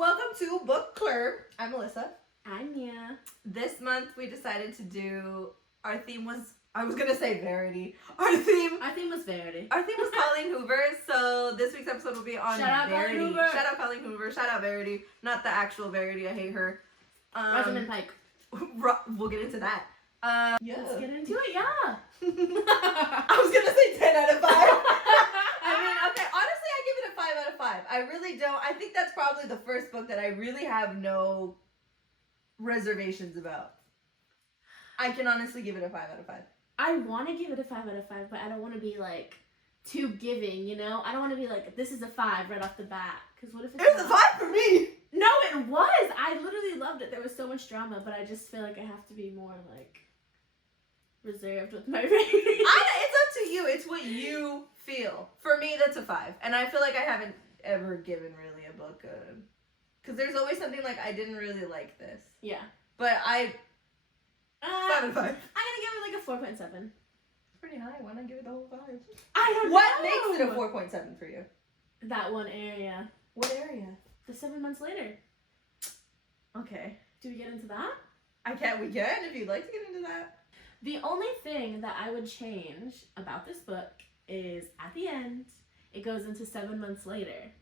Welcome to Book Clerb. I'm Melissa. I'm Mia. This month we decided to do, our theme was, I was gonna say Verity. Our theme was Verity. Our theme was Colleen Hoover, so this week's episode will be on Shout out Verity. Colleen Hoover. Shout out Colleen Hoover. Shout out Verity. Not the actual Verity, I hate her. Rosamund Pike. We'll get into that. Yeah. Let's get into it, yeah. I was gonna say 10 out of 5. I mean, okay, honestly, I give it a 5 out of 5. I really don't. I think that's probably the first book that I really have no reservations about. I can honestly give it a 5 out of 5. I want to give it a 5 out of 5, but I don't want to be like too giving, you know? I don't want to be like, this is a 5 right off the bat. Because what if it's It was a 5 for me. No, it was. I literally loved it. There was so much drama, but I just feel like I have to be more like reserved with my rating. It's up to you. It's what you feel. For me, that's a 5. And I feel like I haven't ever given really a book a... Because there's always something like, I didn't really like this. Yeah. But 5 out of 5. I'm going to give it like a 4.7. It's pretty high. Why not give it the whole 5? I don't know. What makes it a 4.7 for you? That one area. What area? The 7 months later. Okay. Do we get into that? We can, if you'd like to get into that. The only thing that I would change about this book is at the end, it goes into 7 months later.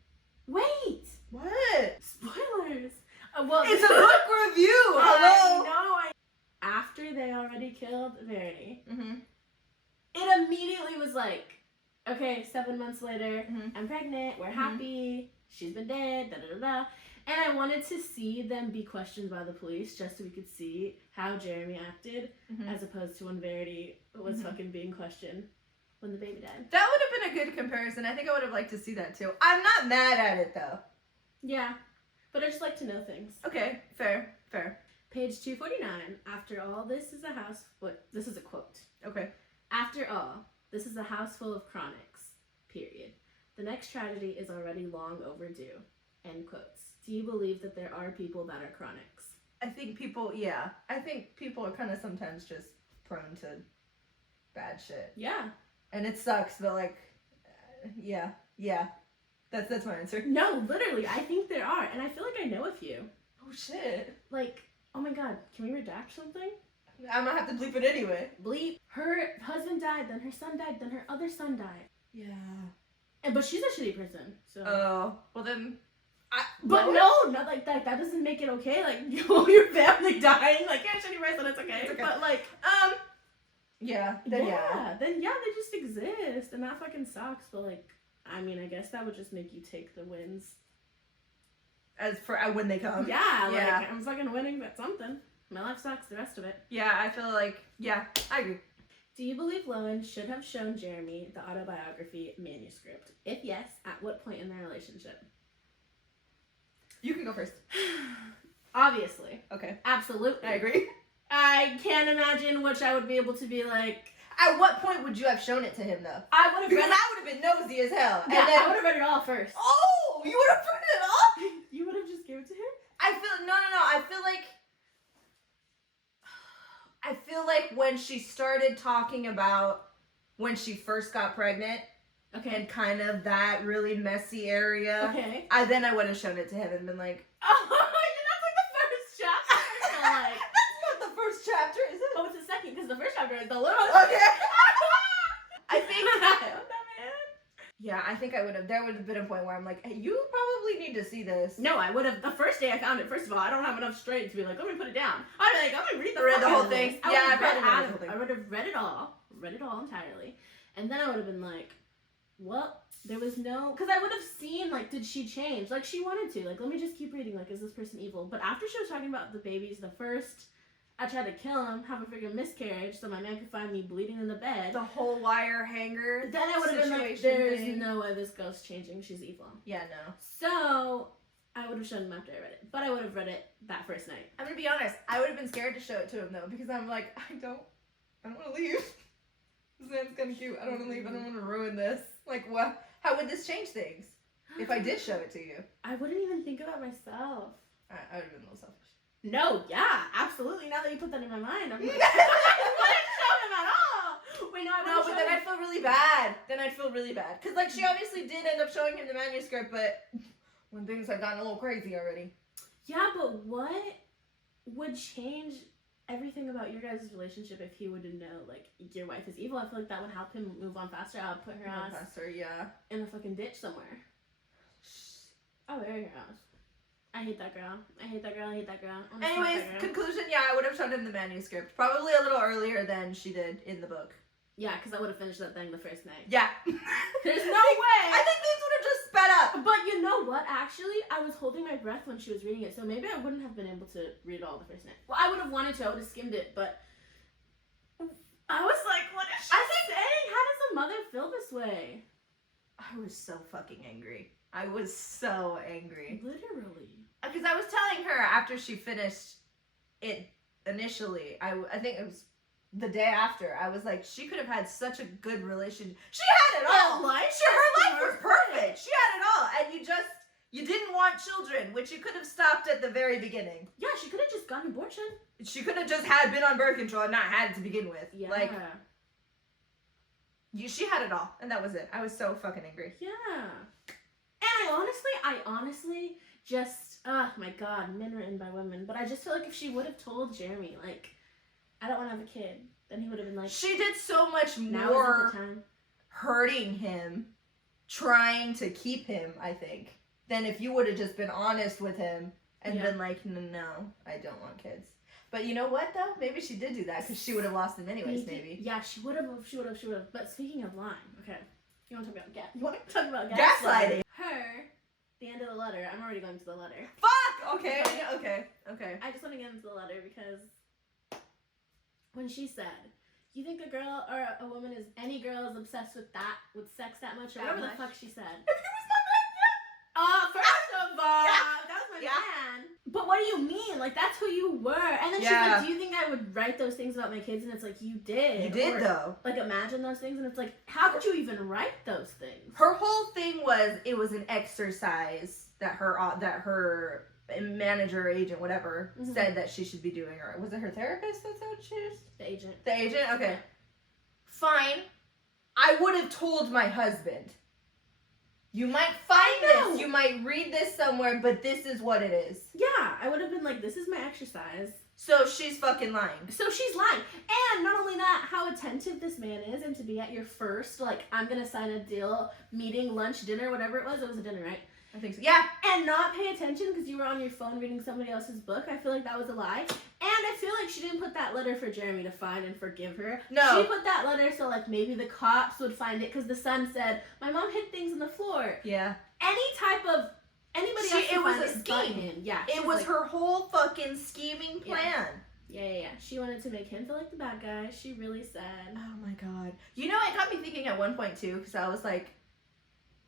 Wait! What? Spoilers! Well, It's a book review! Hello! I know! After they already killed Verity, Mm-hmm. it immediately was like, okay, 7 months later, Mhm. I'm pregnant, we're happy, she's been dead, da-da-da-da. And I wanted to see them be questioned by the police just so we could see how Jeremy acted, Mhm. as opposed to when Verity was Mhm. fucking being questioned when the baby died. That would have been a good comparison. I think I would have liked to see that too. I'm not mad at it though. Yeah, but I just like to know things. Okay, fair. Page 249. After all, this is a house... This is a quote. Okay. After all, this is a house full of chronics. Period. The next tragedy is already long overdue. End quotes. Do you believe that there are people that are chronics? I think people are kind of sometimes just prone to bad shit. Yeah. And it sucks, but like, yeah. That's my answer. No, literally, I think there are, and I feel like I know a few. Oh shit. Like, oh my god, can we redact something? I'm gonna have to bleep it anyway. Bleep. Her husband died, then her son died, then her other son died. Yeah. But she's a shitty person, so... Oh, well then... But no, not like that. That doesn't make it okay. Like, your family dying, like, you're a shitty person, it's okay. It's okay. But like, yeah. then they just exist, and that fucking sucks. But like, I mean, I guess that would just make you take the wins. As for when they come. Yeah, Yeah. like, I'm fucking winning at something. My life sucks, the rest of it. Yeah, I feel like, yeah, I agree. Do you believe Lowen should have shown Jeremy the autobiography manuscript? If yes, at what point in their relationship? You can go first. Obviously. Okay. Absolutely. I agree. I can't imagine which I would be able to be like... At what point would you have shown it to him, though? I would have Because read it. I would have been nosy as hell. Yeah, And then, I would have read it all first. oh, you would have put it up? You would have just given it to him? I feel like when she started talking about when she first got pregnant Okay. and kind of that really messy area, Okay. then I would have shown it to him and been like, Oh, that's like the first chapter. So like, that's not the first chapter, is it? oh, it's the second because the first chapter is the little. Okay. I think, Man. yeah, I think I would have, there would have been a point where I'm like, hey, you probably need to see this. No, I would have. The first day I found it, first of all, I don't have enough strength to be like, let me put it down. I'd be like, I'm gonna read the Read the fuck whole out of this. thing. I Yeah, would've I probably read read the whole thing. I would have read it all entirely, and then I would have been like, well, there was no, because I would have seen like, did she change? Like she wanted to. Like, let me just keep reading. Like, is this person evil? But after she was talking about the babies, the first, I tried to kill him, have a freaking miscarriage, so my man could find me bleeding in the bed. The whole wire hanger. Then I would have been like, situation there's thing. no way this girl's changing. She's evil. Yeah, no. So I would have shown him after I read it, but I would have read it that first night. I'm gonna be honest. I would have been scared to show it to him though because I'm like, I don't want to leave. This man's kind of cute. I don't want to leave. I don't want to ruin this. Like, what? How would this change things if I did show it to you? I wouldn't even think about myself. I would have been a little selfish. No, yeah, absolutely. Now that you put that in my mind, I'm like, I wouldn't show him at all. Wait, no, I No, wouldn't but show then him. I'd feel really bad. Then I'd feel really bad. Because, like, she obviously did end up showing him the manuscript, but When things had gotten a little crazy already. Yeah, but what would change everything about your guys' relationship if he would know, like, your wife is evil? I feel like that would help him move on faster. I would put her ass in a fucking ditch somewhere. I'll bury her ass. I hate that girl. I hate that girl. I hate that girl. Anyways, conclusion, yeah, I would have shown him the manuscript. Probably a little earlier than she did in the book. Yeah, because I would have finished that thing the first night. Yeah. There's no way. I think things would have just sped up. But you know what? Actually, I was holding my breath when she was reading it, so maybe I wouldn't have been able to read it all the first night. Well, I would have wanted to. I would have skimmed it, but I was like, what is she saying? How does a mother feel this way? I was so fucking angry. I was so angry. Literally. Because I was telling her after she finished it initially, I think it was the day after, I was like, she could have had such a good relationship. She had it all. Her life was perfect. She had it all. And you didn't want children, which you could have stopped at the very beginning. Yeah, she could have just gotten abortion. She could have just been on birth control and not had it to begin with. Yeah. Like, she had it all. And that was it. I was so fucking angry. Yeah. And I honestly just, oh my god, men written by women. But I just feel like if she would have told Jeremy, like, I don't want to have a kid, then he would have been like... She did so much now more isn't the time. hurting him, trying to keep him, I think, than if you would have just been honest with him and been like, no, I don't want kids. But you know what, though? Maybe she did do that because she would have lost him anyways, maybe. Yeah, she would have. But speaking of lying, okay. You want to talk about gaslighting? Her, the end of the letter. I'm already going to the letter. Fuck! Okay. I just want to get into the letter because when she said, you think a girl or a woman is, any girl is obsessed with sex that much, or whatever the fuck she said. He was my man, yeah! First of all, that was my man. But what do you mean? Like, that's who you were. And then she's like, do you think I would write those things about my kids? And it's like, you did. You did, though. Like, imagine those things. And it's like, how could you even write those things? Her whole thing was, it was an exercise that her manager, agent, whatever, said that she should be doing. Or was it her therapist that said she was? The agent. The agent? Okay. Fine. I would have told my husband. You might find this, you might read this somewhere, but this is what it is. Yeah, I would have been like, this is my exercise. So she's fucking lying. And not only that, how attentive this man is, and to be at your first, like, I'm gonna sign a deal, meeting, lunch, dinner, whatever it was a dinner, right? I think so. Yeah. And not pay attention because you were on your phone reading somebody else's book. I feel like that was a lie. And I feel like she didn't put that letter for Jeremy to find and forgive her. No. She put that letter so, like, maybe the cops would find it because the son said, my mom hid things on the floor. Yeah. Anybody else it was find a scheme. Yeah. It was like, her whole fucking scheming plan. Yeah. She wanted to make him feel like the bad guy. She really said. Oh my god. You know, it got me thinking at one point, too, because I was like,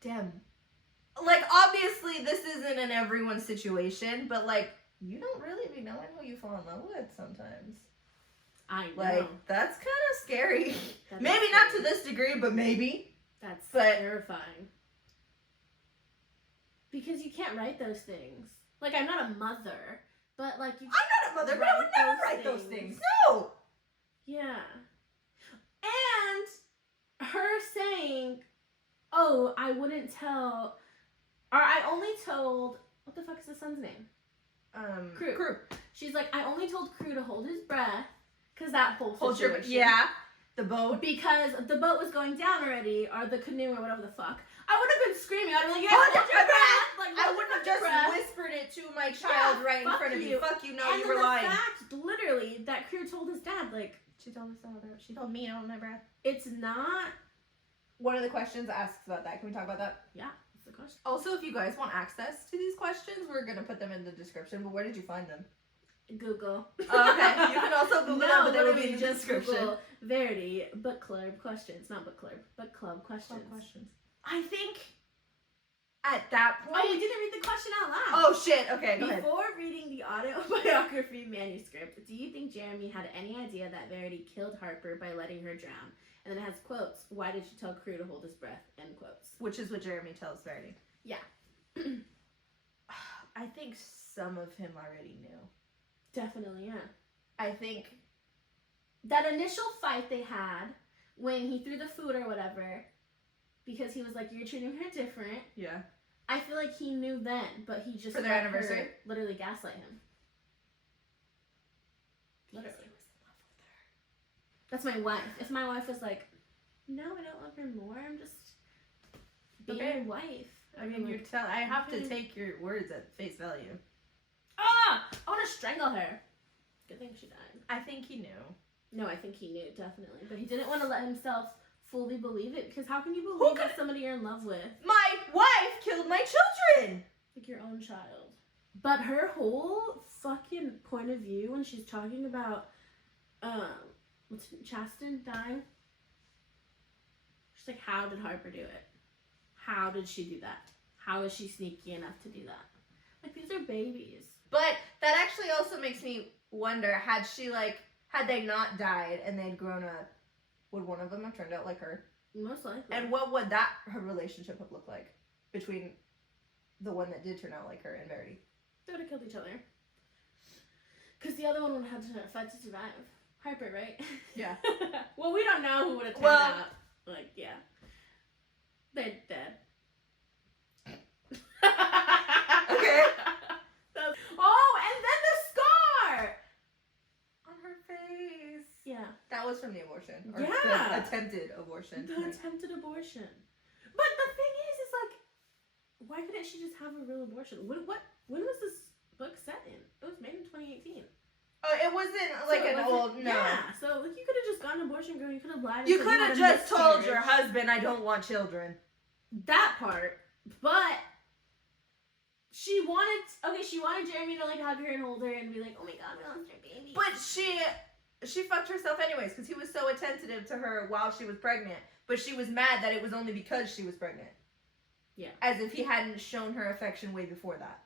damn. Like, obviously, this isn't in everyone's situation, but, like, you don't really be knowing who you fall in love with sometimes. I know. Like, that's kind of scary. Maybe not to this degree, but maybe. That's terrifying. Because you can't write those things. Like, I'm not a mother, but, like, you can't I'm not a mother, but I would never write those things. No! Yeah. And her saying, oh, I wouldn't tell... Or I only told... What the fuck is the son's name? Crew. She's like, I only told Crew to hold his breath. Because that whole situation. Yeah. The boat. Because the boat was going down already. Or the canoe or whatever the fuck. I would have been screaming. I'd be like, hold your breath. Like, I wouldn't have just whispered it to my child right in front of you. Fuck you, no, and you were lying. And the fact, literally, that Crew told his dad, like... She told me to hold my breath. It's not... One of the questions asks about that. Can we talk about that? Yeah. The question. Also, if you guys want access to these questions, we're going to put them in the description, but where did you find them? Google. Oh, okay. You can also Google them, but they will be in the description. Google Verity, book club questions. Not book club, book club questions. I think at that point... Oh, you didn't read the question out loud. Oh, shit. Okay, go ahead. Before reading the autobiography manuscript, do you think Jeremy had any idea that Verity killed Harper by letting her drown? And then it has quotes. Why did she tell Crew to hold his breath? End quotes. Which is what Jeremy tells Verity. Yeah. I think some of him already knew. Definitely, yeah. I think that initial fight they had when he threw the food or whatever, because he was like, you're treating her different. Yeah. I feel like he knew then, but he just For their let anniversary? her literally gaslight him. Literally. That's my wife. If my wife was like, no, I don't love her more, I'm just being Okay. your wife. I mean, I have to take your words at face value. Ah! I want to strangle her. Good thing she died. I think he knew. No, I think he knew, definitely. But he didn't want to let himself fully believe it, because how can you believe that somebody you're in love with? My wife killed my children! Like your own child. But her whole fucking point of view when she's talking about, Chastin dying? She's like, how did Harper do it? How did she do that? How is she sneaky enough to do that? Like, these are babies. But that actually also makes me wonder, had they not died and they'd grown up, would one of them have turned out like her? Most likely. And what would her relationship have looked like between the one that did turn out like her and Verity? They would have killed each other. Because the other one would have had to fight to survive. Harper, right? Yeah. Well, we don't know who would have turned Well- out. Like, yeah. They're dead. Okay. Oh, and then the scar! On her face. Yeah. That was from the abortion. Or Yeah. the attempted abortion. The attempted abortion. But the thing is like, why couldn't she just have a real abortion? When was this book set in? It was made in 2018. Oh, it wasn't like So it an wasn't- old, no. Yeah, so like you could have just gotten an abortion, girl. You could have lied. and You said could had have a just told your miscarriage. husband, I don't want children. That part, but she wanted Jeremy to like hug her and hold her and be like, oh my god, we lost your baby. But she fucked herself anyways because he was so attentive to her while she was pregnant. But she was mad that it was only because she was pregnant. Yeah. As if he hadn't shown her affection way before that.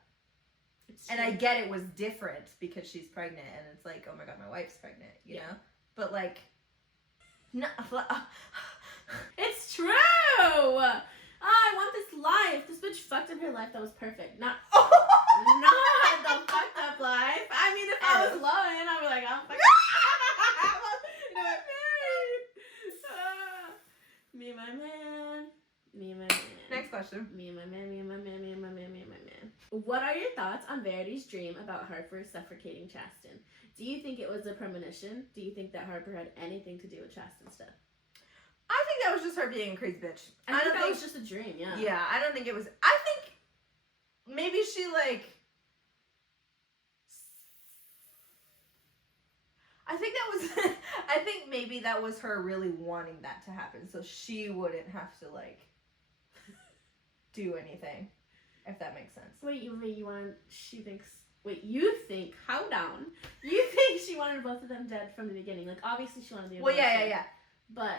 It's And true. I get it was different because she's pregnant and it's like, oh my god, my wife's pregnant, you know? But like, no. It's true! I want this life. This bitch fucked up her life that was perfect. Not the fucked up life. I mean, if I was Lowen, I'd be like, I'm fucking me and my man. Me and my man. Next question. Me and my man, me and my man, me and my man, me and my man. What are your thoughts on Verity's dream about Harper suffocating Chastin? Do you think it was a premonition? Do you think that Harper had anything to do with Chastin's death? I think that was just her being a crazy bitch. I think that was just a dream, yeah. Yeah, I don't think it was. I think maybe she like. I think that was. I think maybe that was her really wanting that to happen, so she wouldn't have to like do anything, if that makes sense. Wait, you want? She thinks. Wait, you think? Hold on. You think she wanted both of them dead from the beginning? Like, obviously she wanted the. Well, yeah. But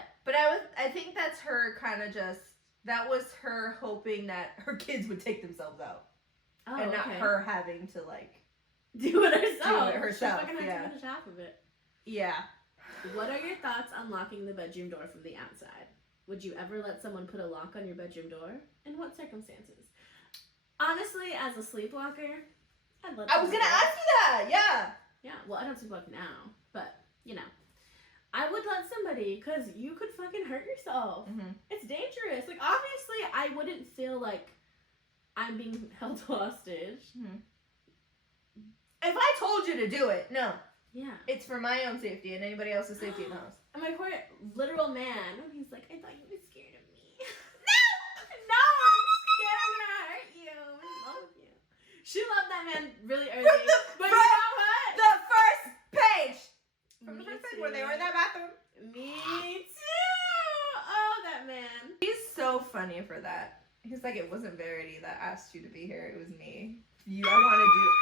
I think that's her kind of just. That was her hoping that her kids would take themselves out, and not her having to like do it herself. Do it herself, She's not gonna yeah. have to finish half of it. Yeah. What are your thoughts on locking the bedroom door from the outside? Would you ever let someone put a lock on your bedroom door? In what circumstances? Honestly, as a sleepwalker, I'd let. I was gonna ask you that. Yeah. Yeah. Well, I don't sleepwalk now, but you know, I would let somebody because you could fucking hurt yourself. Mm-hmm. It's dangerous. Like obviously, I wouldn't feel like I'm being held hostage. Mm-hmm. If I told you to do it, no. Yeah. It's for my own safety and anybody else's safety in the house. And my poor literal man, he's like, I thought you were scared of me. No, I'm scared I'm gonna hurt you. I'm in love with you. She loved that man really early. But you know what? The first page. From Me the first page too. where they were in that bathroom. Me too. Oh, that man. He's so funny for that. He's like, it wasn't Verity that asked you to be here. It was me. I wanted you.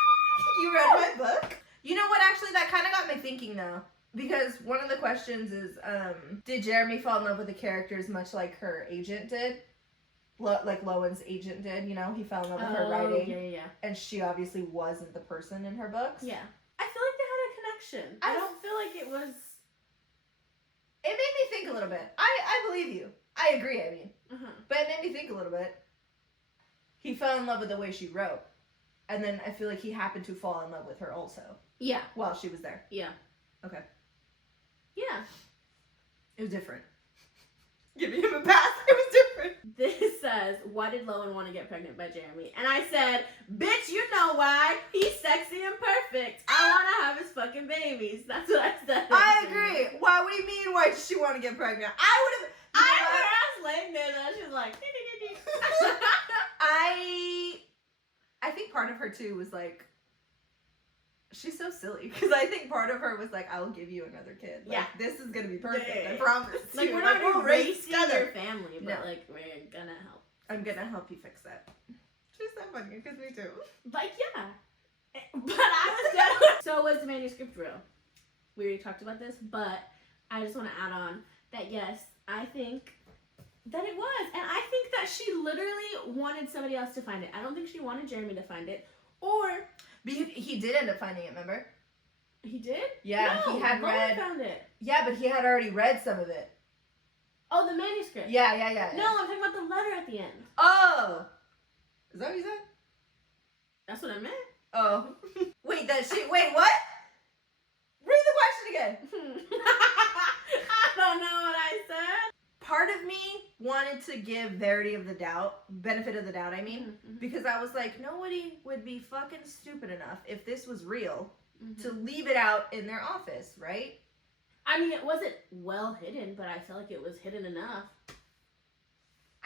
You read my book? You know what? Actually, that kind of got me thinking, though. Because one of the questions is, did Jeremy fall in love with the characters much like her agent did? Like Lowen's agent did, you know? He fell in love with her writing. Yeah. And she obviously wasn't the person in her books. Yeah. I feel like they had a connection. I don't feel like it was... It made me think a little bit. I believe you. I agree, I mean. Uh-huh. But it made me think a little bit. He fell in love with the way she wrote. And then I feel like he happened to fall in love with her also. Yeah. While she was there. Yeah. Okay. Yeah. It was different. Giving him a pass. It was different. This says, why did Lowen want to get pregnant by Jeremy? And I said, bitch, you know why. He's sexy and perfect. I want to have his fucking babies. That's what I said. I agree. Why? What do you mean? Why did she want to get pregnant? I her ass laying there though. She was like, I think part of her too was like, she's so silly, because I think part of her was like, I will give you another kid. Like, Yeah. this is gonna be perfect. Yeah. I promise. like you. we're not we'll raise erasing together. your family, but No. like we're gonna help. I'm gonna help you fix that. She's so funny, because me too. Like yeah, but I was dead. So was the manuscript real? We already talked about this, but I just want to add on that yes, I think that it was, and I think that she literally wanted somebody else to find it. I don't think she wanted Jeremy to find it, or He did end up finding it, remember? he did. Yeah, No, he had Lowen read. found it. Yeah, but he had already read some of it. Oh, the manuscript. Yeah. No, I'm talking about the letter at the end. Oh! Is that what you said? That's what I meant. Oh. Wait, wait, what? Read the question again. I don't know what I said. Part of me wanted to give Verity of the doubt, benefit of the doubt, I mean, because I was like, nobody would be fucking stupid enough if this was real to leave it out in their office, right? I mean, it wasn't well hidden, but I felt like it was hidden enough.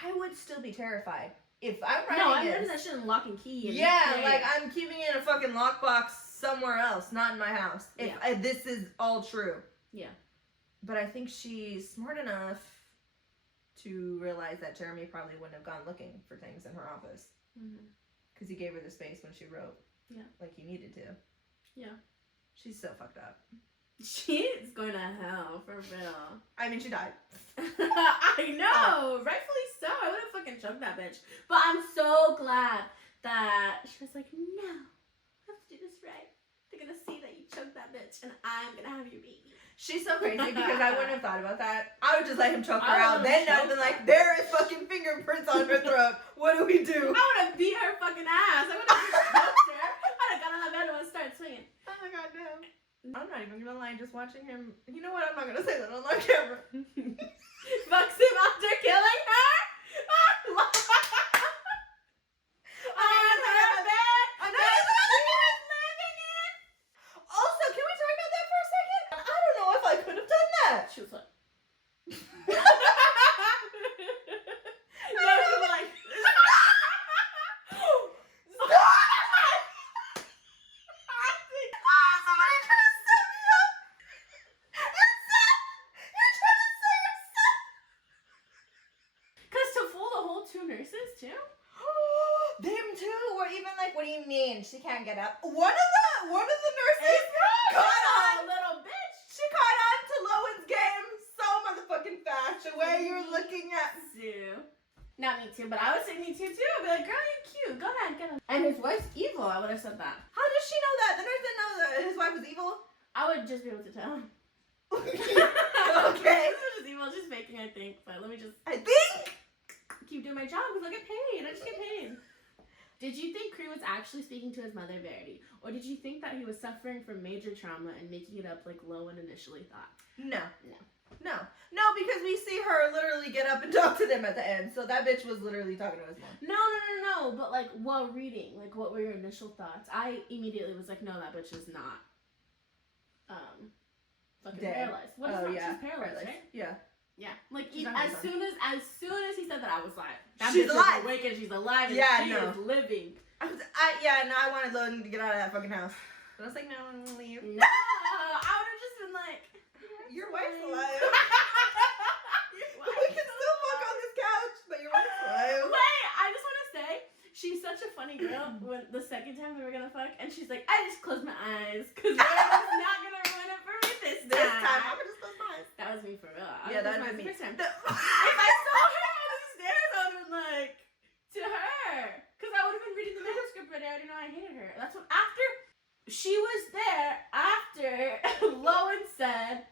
I would still be terrified. If I'm writing No, I'm this, putting that shit in lock and key. And yeah, like I'm keeping it in a fucking lockbox somewhere else, not in my house. If this is all true. Yeah. But I think she's smart enough to realize that Jeremy probably wouldn't have gone looking for things in her office. Because he gave her the space when she wrote. Yeah. Like he needed to. Yeah. She's so fucked up. She is going to hell, for real. I mean, she died. I know! Rightfully so. I would have fucking choked that bitch. But I'm so glad that she was like, no, I have to do this right. They're going to see that you choked that bitch, and I'm going to have your baby. She's so crazy because I wouldn't have thought about that. I would just let him choke her I out. would've Then I'd choked been like, her. there is fucking fingerprints on her throat. What do we do? I would have beat her fucking ass. I would have just choked her. I'd have got on the bed and started swinging. Oh my god, damn. I'm not even gonna lie, just watching him. You know what? I'm not gonna say that on camera. Fucks him after killing her? On her bed that she was living in? Also, can we talk about that for a second? I don't know if I could have done that. She was like... no, she was like... Somebody trying to set me up. You're trying to set yourself. Because to fool the whole two nurses, too? Them too, or even like, what do you mean? She can't get up. One of the nurses caught on. Little bitch. She caught on to Lowen's game so motherfucking fast. The way you're looking at Sue. Not me too, but I would say me too, too. I'd be like, girl, you're cute. Go ahead, get him. And his wife's evil. I would have said that. How does she know that? The nurse didn't know that his wife was evil. I would just be able to tell. Okay. This is just evil. Just faking, I think. But let me just I think. keep doing my job because I get paid. I just get paid. Did you think Cree was actually speaking to his mother, Verity? Or did you think that he was suffering from major trauma and making it up like Lowen initially thought? No, because we see her literally get up and talk to them at the end. So that bitch was literally talking to his mom. No. But like while reading, like what were your initial thoughts? I immediately was like, no, that bitch is not fucking Dead. paralyzed. What is Oh, not? yeah. She's paralyzed, right? Yeah. Yeah. Like She's even, not as soon as he said that, I was like, that She's bitch alive. is awake and she's alive and Yeah, she no. is living. I wanted Lowen to get out of that fucking house. But I was like, no, I'm gonna leave. No, I would have just been like, Your wife's alive. Your We wife can still fuck on this couch, but your wife's alive. Wait, I just want to say, she's such a funny girl when the second time we were gonna fuck, and she's like, I just closed my eyes, because Ryan's not gonna ruin it for me this time. This time, I'm gonna just close my eyes. That was me for real. Yeah, that was was my me. first time. The- If I saw her on the stairs, I would have been like, to her. Because I would have been reading the manuscript, but I already know I hated her. That's what, after she was there, after Lowen said,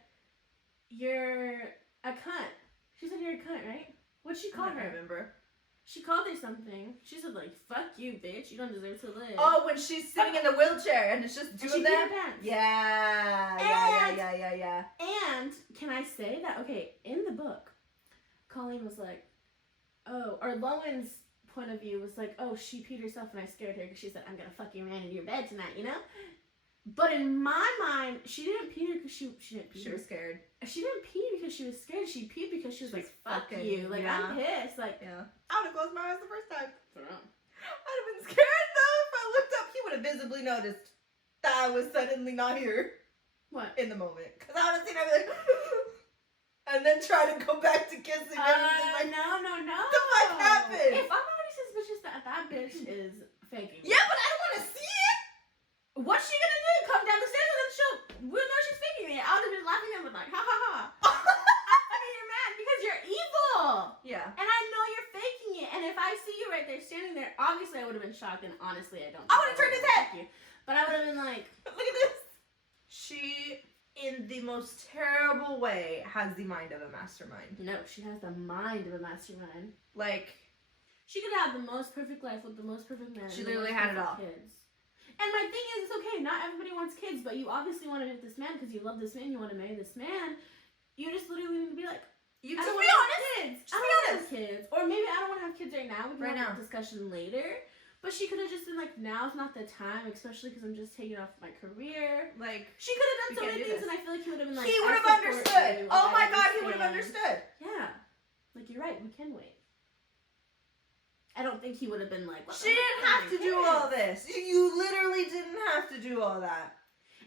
you're a cunt. She said you're a cunt, right? What'd she call I don't her? remember. She called her something. She said like, fuck you, bitch. You don't deserve to live. Oh, when she's sitting in the wheelchair and it's just and two she of peed them? her pants. Yeah. And can I say that, okay, in the book, Colleen was like, oh, or Lowen's point of view was like, oh, she peed herself and I scared her because she said, I'm gonna fuck your man in your bed tonight, you know? But in my mind, she didn't pee because she didn't pee. She was scared. She didn't pee because she was scared. She peed because she was like, fuck fucking, you. Like, yeah. I'm pissed. Like, yeah. I would have closed my eyes the first time. for real. I'd have been scared though if I looked up. He would have visibly noticed that I was suddenly not here. What? In the moment. Because I would have seen I'd be like, and then try to go back to kissing him. Like, no. What the fuck happened? If I'm already suspicious that that bitch is faking. Yeah, but I don't want to see it. What's she gonna do? Come down the stairs and then we'll know she's faking it. I would have been laughing at her like, ha ha ha. I'm fucking your man because you're evil. Yeah. And I know you're faking it. And if I see you right there standing there, obviously I would have been shocked. And honestly, I don't. I would have turned his head. You. But I would have been like, look at this. She, in the most terrible way, has the mind of a mastermind. no, she has the mind of a mastermind. Like, she could have the most perfect life with the most perfect man. She and the literally most had it perfect all. Kids. And my thing is, it's okay. Not everybody wants kids, but you obviously want to be with this man because you love this man. You want to marry this man. You just literally need to be like, you I just don't be want to honest. have kids. Just I be don't wanna honest. have kids. Or maybe I don't want to have kids right now. We can Right have now. a discussion later. But she could have just been like, now's not the time, especially because I'm just taking off my career. Like, She could have done We so can't many do things, this. and I feel like he would have been like, he I would have support understood. you, Oh I my god, he would have understand. understood. Yeah. Like, you're right, we can wait. I don't think he would have been like, what She didn't have to do all this. You literally didn't have to do all that.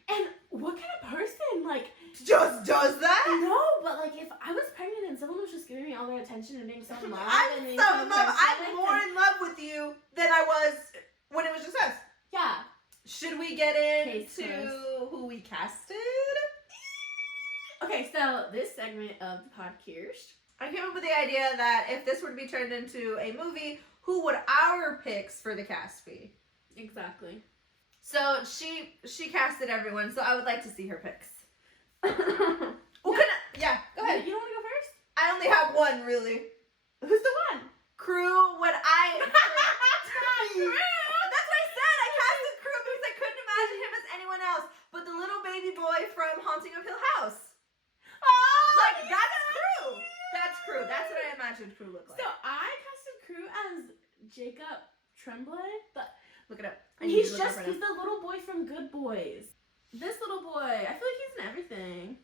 And what kind of person, like, Just does that? no, but like, if I was pregnant and someone was just giving me all their attention and being so in love, I'm and being so in love. I'm affectionate, more in love with you than I was when it was just us. yeah. Should we get Case into closed. who we casted? Okay, so this segment of the podcast, I came up with the idea that if this were to be turned into a movie, who would our picks for the cast be? exactly. So she casted everyone, so I would like to see her picks. Oh, Well, yeah, go ahead. You don't want to go first? I only have one, really. Who's the one? Crew, what I... That's what I said. I casted Crew because I couldn't imagine him as anyone else but the little baby boy from Haunting of Hill House. Oh, Like, that's Crew. That's Crew. That's what I imagined Crew looked like. So I casted Crew as Jacob Tremblay, but Look it up. he's the little boy from Good Boys. This little boy, I feel like he's in everything.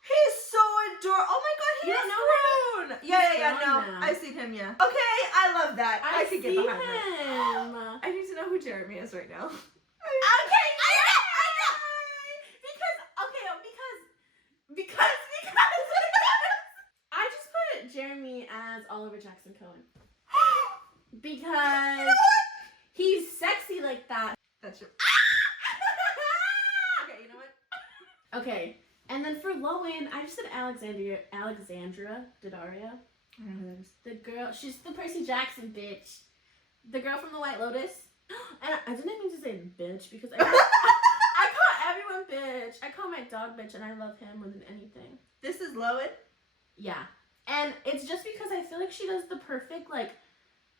He's so adorable. Oh my god, he You is don't know grown. Yeah, grown no. now. I've seen him, yeah. Okay, I love that. I could get see behind that. him. I need to know who Jeremy is right now. Okay, I know. Because I just put Jeremy as Oliver Jackson Cohen. Because he's sexy like that. That's your... Okay, you know what? Okay, and then for Lowen, I just said Alexandra Daddario. I don't know who that is. The girl, she's the Percy Jackson bitch. The girl from the White Lotus. And I didn't mean to say bitch because I call everyone bitch. I call my dog bitch and I love him more than anything. This is Lowen? Yeah. And it's just because I feel like she does the perfect, like,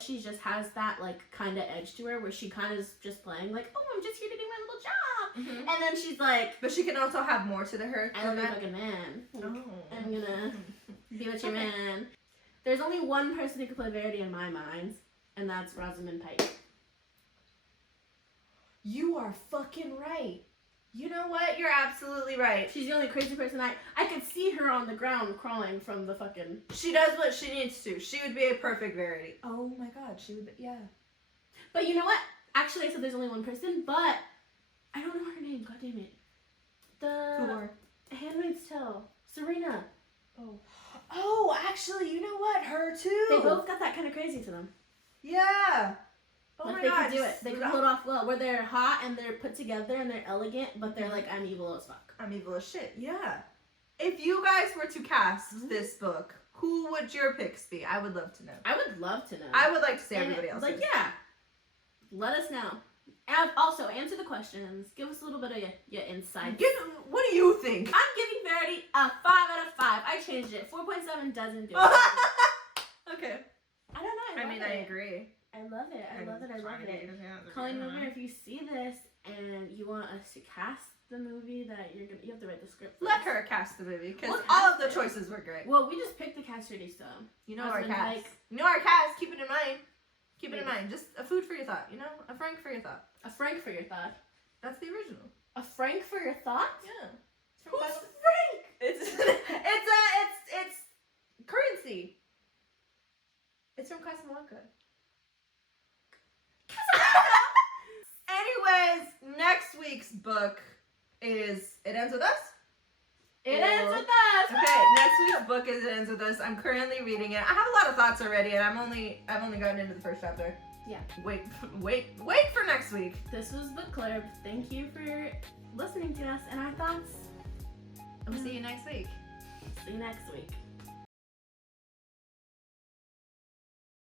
she just has that, like, kind of edge to her where she kind of is just playing, like, oh, I'm just here to do my little job. Mm-hmm. And then she's like, But she can also have more to her. I love you like a man. Oh. I'm gonna be with your man. There's only one person who could play Verity in my mind, and that's Rosamund Pike. You are fucking right. You know what? You're absolutely right. She's the only crazy person I could see her on the ground crawling from the fucking... She does what she needs to. She would be a perfect Verity. Oh my god, she would be, yeah. But you know what? Actually, I said there's only one person, but I don't know her name. God damn it. The Handmaid's Tale. Serena. Oh, actually, you know what? Her too. They both got that kind of crazy to them. Yeah. Oh like my they god. could do it. They could pull it off well. Where they're hot and they're put together and they're elegant, but they're like, I'm evil as fuck. I'm evil as shit. Yeah. If you guys were to cast this book, who would your picks be? I would love to know. I would love to know. I would like to see And everybody else. Like, yeah. Let us know. And also, answer the questions. Give us a little bit of your insight. What do you think? I'm giving Verity a 5 out of 5. I changed it. 4.7 doesn't do it. Okay. I don't know. I agree. I love it. I love it. Colleen Hoover, if you see this and you want us to cast the movie that you have to write the script. Let her cast the movie because We'll all of cast the it. choices were great. Well, we just picked the cast already, so You know our Husband, cast. like- You know our cast. Keep it in mind. Keep it in Maybe. mind. Just a food for your thought. You know, a frank for your thought. a frank for your thought. That's the original. A frank for your thought? Yeah. It's from Who's Casablanca. Frank? It's currency. It's from Casablanca. Anyways, next week's book is It Ends With Us. It ends with us. Okay, next week's book is It Ends With Us. I'm currently reading it. I have a lot of thoughts already, and I've only gotten into the first chapter. Yeah. Wait for next week. This was Book Clerb. Thank you for listening to us and our thoughts. I'll see you next week. See you next week.